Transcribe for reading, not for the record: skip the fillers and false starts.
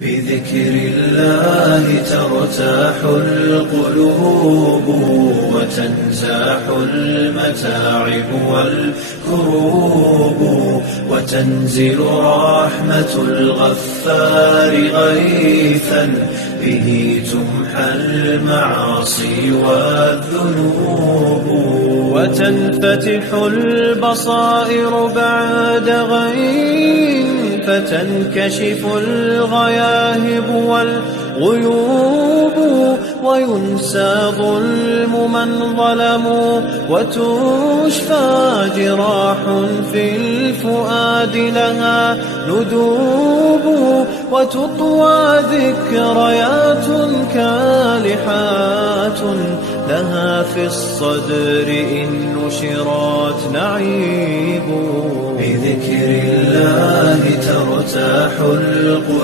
بذكر الله ترتاح القلوب وتنزاح المتاعب والكروب وتنزل رحمة الغفار غيثا به تمحى المعاصي والذنوب وتنفتح البصائر بعد غيب فتنكشف الغياهب والغيوب وينسى ظلم من ظلموا وتشفى جراح في الفؤاد لها ندوب وتطوى ذكريات كالحات لها في الصدر إن نشرت نعيب. بذكر الله ترتاح القلوب